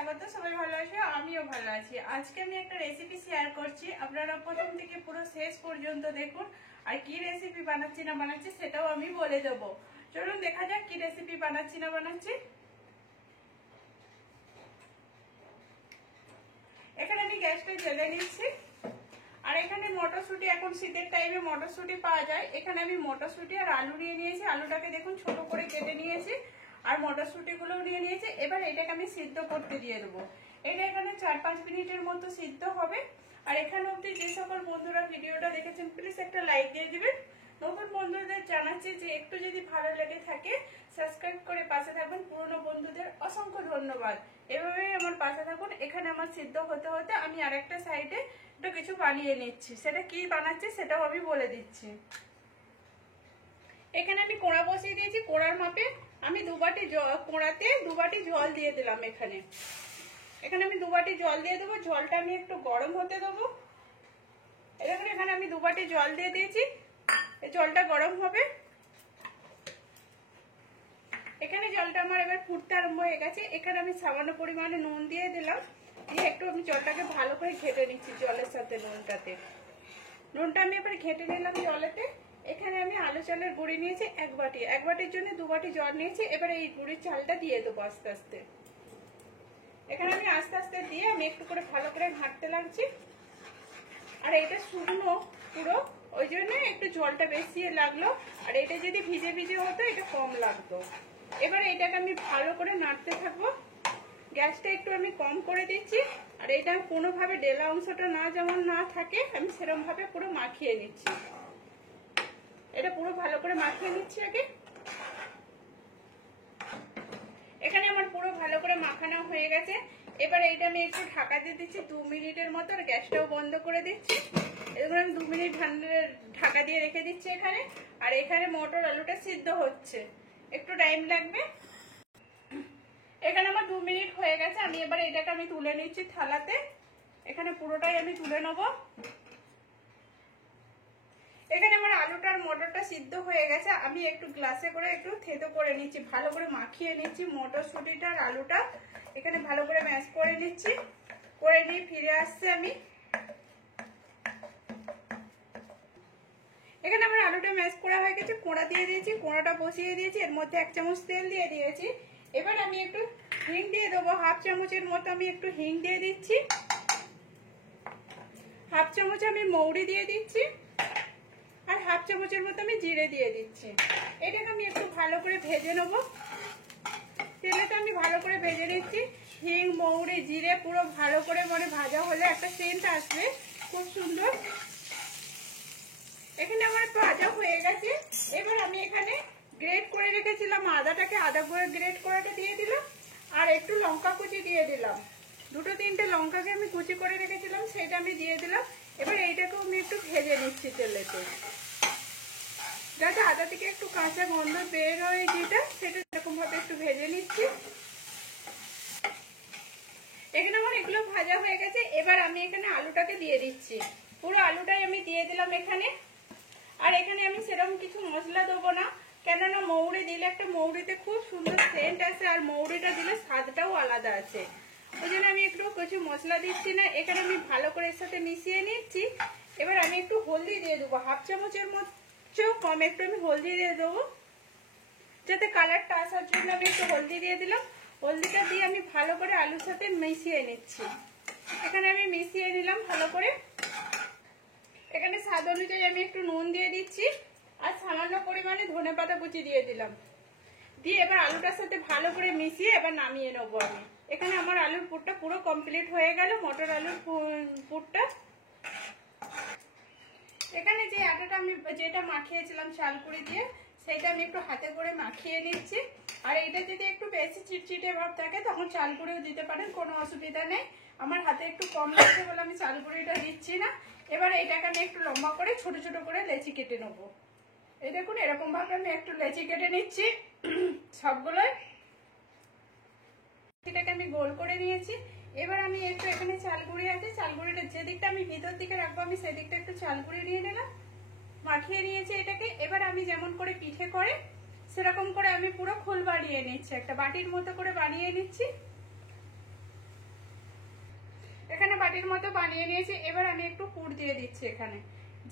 স্বাগত। সবাই ভালো আছো, আমিও ভালো আছি। আজকে আমি একটা রেসিপি শেয়ার করছি, আপনারা প্রথম থেকে পুরো শেষ পর্যন্ত দেখুন। আর কি রেসিপি বানাচ্ছি না বানাচ্ছি সেটাও আমি বলে দেবো। চলুন দেখা যাক কি রেসিপি বানাচ্ছি না বানাচ্ছি। এখানে আমি গ্যাসটা জ্বেলে নিচ্ছি। আর এখানে মটরশুঁটি, এখন শীতের টাইমে মটরশুঁটি পাওয়া যায়। এখানে আমি মটরশুঁটি আর আলু নিয়ে নিয়েছি। আলুটাকে দেখুন ছোট করে কেটে নিয়েছি, আর মটরশুঁটিগুলোও নিয়ে নিয়েছি। এবার এটাকে আমি সিদ্ধ করতে দিয়ে দেবো। এটা এখানে 4-5 মিনিটের মতো সিদ্ধ হবে। আর এখানে অবধি যে সকল বন্ধুরা ভিডিওটা দেখেছেন প্লিজ একটা লাইক দিয়ে দিবেন। নতুন বন্ধুদের জানাচ্ছি যে একটু যদি ভালো লেগে থাকে সাবস্ক্রাইব করে পাশে থাকবেন। পুরনো বন্ধুদের অসংখ্য ধন্যবাদ। এভাবেই আমার পাশে থাকুন। এখানে আমার সিদ্ধ হতে হতে আমি আরেকটা সাইডে একটু কিছু বানিয়ে নিচ্ছি। সেটা কি বানাচ্ছি সেটাও আমি বলে দিচ্ছি। এখানে আমি কোড়া বসিয়ে দিয়েছি। কোড়ার মাপে আমি কোড়াতে 2 বাটি জল দিয়ে দিলাম। এখানে আমি 2 বাটি জল দিয়ে দেবো। জলটা আমি একটু গরম হতে দেবো। দেখুন এখানে আমি 2 বাটি জল দিয়ে দিয়েছি। এই জলটা গরম হবে। এখানে জলটা আমার এবার ফুটতে আরম্ভ হয়ে গেছে। এখানে আমি সামান্য পরিমাণে নুন দিয়ে দিলাম। দিয়ে একটু আমি জলটাকে ভালো করে ঘেটে নিচ্ছি জলের সাথে নুনটা আমি এবার ঘেটে নিলাম জলেতে। এখানে আমি আলু চালের গুঁড়ি নিয়েছি 1 বাটি। 1 বাটির জন্য 2 বাটি জল নিয়েছি। এবার এই গুঁড়ির চালটা দিয়ে দেবো আস্তে আস্তে। এখানে আমি আস্তে আস্তে দিয়ে আমি একটু করে ভালো করে ঘাঁটতে লাগছি। আর এটা শুকনো পুরো, ওই জন্য একটু জলটা বেশি লাগলো। আর এটা যদি ভিজে ভিজে হতো এটা কম লাগতো। এবার এটাকে আমি ভালো করে নাড়তে থাকবো। গ্যাসটা একটু আমি কম করে দিচ্ছি। আর এটা কোনোভাবে ডেলা অংশটা যেমন না থাকে আমি সেরকম ভাবে পুরো মাখিয়ে নিচ্ছি। এটা পুরো ভালো করে মাখিয়ে নিচ্ছি আগে। এখানে আমার পুরো ভালো করে মাখানো হয়ে গেছে। এবার এইটা আমি একটু ঢাকা দিয়ে দিচ্ছি 2 মিনিটের মতো। আর গ্যাসটাও বন্ধ করে দিচ্ছি। এবার আমি 2 মিনিট ঢাকা দিয়ে রেখে দিচ্ছি এখানে। আর এখানে মটর আলুটা সিদ্ধ হচ্ছে, একটু টাইম লাগবে। এখানে আমার 2 মিনিট হয়ে গেছে। আমি এবার এটাকে আমি তুলে নিচ্ছি থালাতে। এখানে পুরোটাই আমি তুলে নেব। এখানে আমার আলুটার মটরটা সিদ্ধ হয়ে গেছে। আমি একটু গ্লাসে করে একটু থেতো করে নিচ্ছি, ভালো করে মাখিয়ে নিচ্ছি মটরশুঁটিটা আর আলুটা। এখানে ভালো করে ম্যাশ করে নিচ্ছি। করে নিয়ে ফিরে আসছে আমি। এখানে আমার আলুটা ম্যাশ করা হয়ে গেছে। কোঁড়া দিয়ে দিয়েছি, কোঁড়াটা বসিয়ে দিয়েছি। এর মধ্যে 1 চামচ তেল দিয়ে দিয়েছি। এবার আমি একটু হিং দিয়ে দেবো। 1/2 চামচের মতো আমি একটু হিং দিয়ে দিচ্ছি। 1/2 চামচ আমি মৌরি দিয়ে দিচ্ছি। আর 1/2 চামচের মতো আমি জিরে দিয়ে দিচ্ছি। এটাকে আমি একটু ভালো করে ভেজে নেবো। তেলেতে আমি ভালো করে ভেজে নিচ্ছি। হিং, মৌরি, জিরে পুরো ভালো করে ভাজা হলে একটা সেন্ট আসবে খুব সুন্দর। এখানে আমার ভাজা হয়ে গেছে। এবার আমি এখানে গ্রেট করে রেখেছিলাম আদাটাকে, আদা গ্রেট করাটা দিয়ে দিলাম। আর একটু লঙ্কা কুচি দিয়ে দিলাম। 2-3টে লঙ্কাকে আমি কুচি করে রেখেছিলাম, সেটা আমি দিয়ে দিলাম। এবার এইটাকেও আমি একটু ভেজে নিচ্ছি তেলেতে, যাতে আদা থেকে একটু কাঁচা গন্ধ বের হয় সেটা এরকম ভাবে একটু ভেজে নিচ্ছি। এখানে আমার এগুলো ভাজা হয়ে গেছে। এবার আমি এখানে আলুটাকে দিয়ে দিচ্ছি। পুরো আলুটাই আমি দিয়ে দিলাম এখানে। আর এখানে আমি সেরকম কিছু মশলা দেবো না, কেননা মৌরি দিলে একটা মৌরিতে খুব সুন্দর সেন্ট আসে। আর মৌরিটা দিলে স্বাদটাও আলাদা আছে। ওই জন্য আমি একটু কিছু মশলা দিচ্ছি না। এখানে আমি ভালো করে এর সাথে মিশিয়ে নিচ্ছি। এবার আমি একটু হলদি দিয়ে দেবো। 1/2 চামচের মতো কম একটু আমি হলদি দিয়ে দেবো, যাতে কালারটা আসার জন্য আমি একটু হলদি দিয়ে দিলাম। হলদিটা দিয়ে আমি ভালো করে আলুর সাথে মিশিয়ে নিচ্ছি। এখানে আমি মিশিয়ে নিলাম ভালো করে। এখানে স্বাদ অনুযায়ী আমি একটু নুন দিয়ে দিচ্ছি। আর সামান্য পরিমাণে ধনেপাতা কুচি দিয়ে দিলাম। দিয়ে এবার আলুটার সাথে ভালো করে মিশিয়ে এবার নামিয়ে নেবো আমি। এখানে আমার আলুর পুরটা পুরো কমপ্লিট হয়ে গেল, মটর আলুর পুরটা। এখানে যে আটাটা আমি যেটা মাখিয়েছিলাম চালকুড়ি দিয়ে, সেটা আমি একটু হাতে করে মাখিয়ে নিচ্ছি। আর এটা যদি একটু বেশি চিটচিটে ভাব থাকে তখন চালকুড়িও দিতে পারেন, কোনো অসুবিধা নেই। আমার হাতে একটু কম লাগছে বলে আমি চালকুড়িটা দিচ্ছি না। এবার এইটাকে আমি একটু লম্বা করে ছোট ছোট করে লেচি কেটে নেবো। এই দেখুন এরকম ভাবে আমি একটু লেচি কেটে নিচ্ছি সবগুলোই। এটাকে আমি গোল করে নিয়েছি। এবার আমি একটু এখানে চালগুড়ি আছে, চালগুড়িটা যে দিকটা আমি ভিতর দিকে রাখবো আমি সেদিকটা একটু চালগুড়ি নিয়ে নিলাম, মাখিয়ে নিয়েছি এটাকে। এবার আমি যেমন করে পিঠে করে সেরকম করে আমি পুরো খোল বানিয়ে নিচ্ছি, একটা বাটির মতো করে বানিয়ে নিচ্ছি। এখানে বাটির মতো বানিয়ে নিয়েছি। এবার আমি একটু পুর দিয়ে দিচ্ছি। এখানে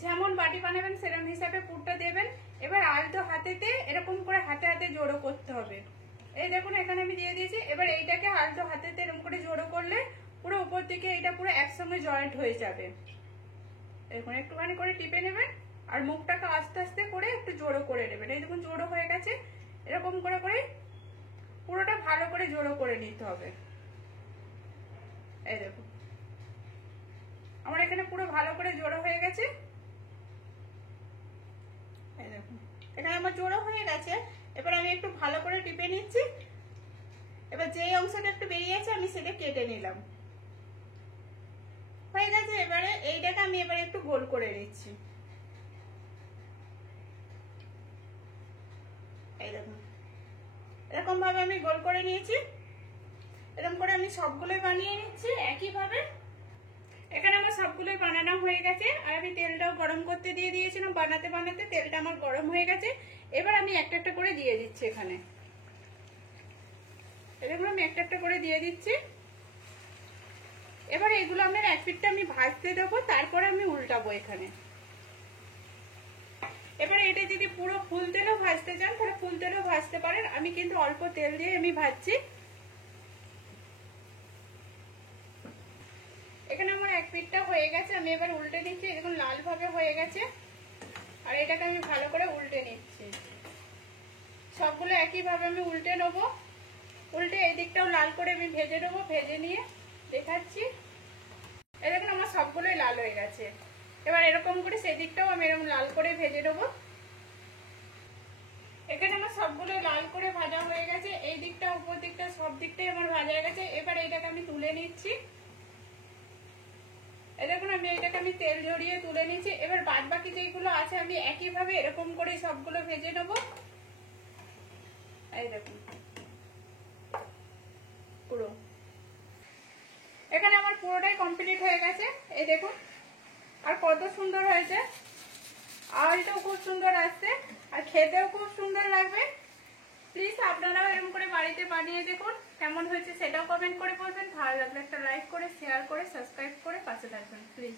যেমন বাটি বানাবেন সেরকম হিসাবে পুরটা দেবেন। এবার আলতো হাতেতে এরকম করে হাতে হাতে জোড়ো করতে হবে। এই দেখুন এখানে আমি দিয়ে দিয়েছি। এবার এইটাকে আলতো হাতেতে এরকম করে জোড়ো করলে পুরো উপর দিকে এটা পুরো একসঙ্গে জয়েন্ট হয়ে যাবে। দেখুন একটুখানি করে টিপে নেবেন আর মুখটাকে আস্তে আস্তে করে একটু জোড়ো করে নেবেন। এই দেখুন জোড়ো হয়ে গেছে। এরকম করে করে পুরোটা ভালো করে জোড়ো করে নিতে হবে। এই দেখুন আমার এখানে পুরো ভালো করে জোড়ো হয়ে গেছে। এই দেখুন এখানে আমার জোড়ো হয়ে গেছে। এবার আমি একটু ভালো করে টিপে নিচ্ছি। এবার যে অংশটা একটু বেরিয়েছে আমি সেটা কেটে নিলাম। হয়ে গেছে। এবারে এইটাকে আমি এবারে একটু গোল করে নিচ্ছি। এই দেখুন এরকম ভাবে আমি গোল করে নিয়েছি। এরকম করে আমি সবগুলোই বানিয়ে নিচ্ছি একইভাবে। এখানে আমার সবগুলোই বানানো হয়ে গেছে আর আমি তেলটাও গরম করতে দিয়ে দিয়েছিলাম। বানাতে বানাতে তেলটা আমার গরম হয়ে গেছে। এবার আমি একটা একটা করে দিয়ে দিচ্ছি। এখানে এরকম আমি একটা একটা করে দিয়ে দিচ্ছি। এবার এগুলো আমার এক পিঠটা আমি ভাজতে দেবো, তারপরে আমি উল্টাবো এখানে। এবার এটা যদি পুরো ফুল তেলেও ভাজতে চান তাহলে ফুল তেলেও ভাজতে পারেন। আমি কিন্তু অল্প তেল দিয়ে আমি ভাজছি। এখানে আমার এক পিঠটা হয়ে গেছে। আমি এবার উল্টে নিচ্ছি। এরকম লাল ভাবে হয়ে গেছে আর এটাকে আমি ভালো করে উল্টে নিচ্ছি। সবগুলো একইভাবে আমি উল্টে নেবো। উল্টে এই দিকটাও লাল করে আমি ভেজে নেবো। ভেজে নিয়ে দেখাচ্ছি। এই দেখুন আমার সবগুলোই লাল হয়ে গেছে। এবার এরকম করে সেই দিকটাও আমি এরকম লাল করে ভেজে নেবো। এখানে আমার সবগুলো লাল করে ভাজা হয়ে গেছে। এই দিকটা উপর দিকটা সব দিকটাই আমার ভাজা হয়ে গেছে। এবার এইটাকে আমি তুলে নিচ্ছি। এই দেখুন আমি এইটাকে আমি তেল ঝরিয়ে তুলে নিচ্ছি। এবার বাদ বাকি যেগুলো আছে আমি একইভাবে এরকম করে সবগুলো ভেজে নেবো। এই দেখুন পুরো এখানে আমার পুরোটাই কমপ্লিট হয়ে গেছে। এই দেখুন আর কত সুন্দর হয়েছে। আওয়াজটাও খুব সুন্দর আসছে আর খেতেও খুব সুন্দর লাগবে। প্লিজ আপনারাও এরকম করে বাড়িতে বানিয়ে দেখুন। কেমন হয়েছে সেটাও কমেন্ট করে বলবেন। ভালো লাগলে একটা লাইক করে শেয়ার করে সাবস্ক্রাইব করে পাশে থাকবেন প্লিজ।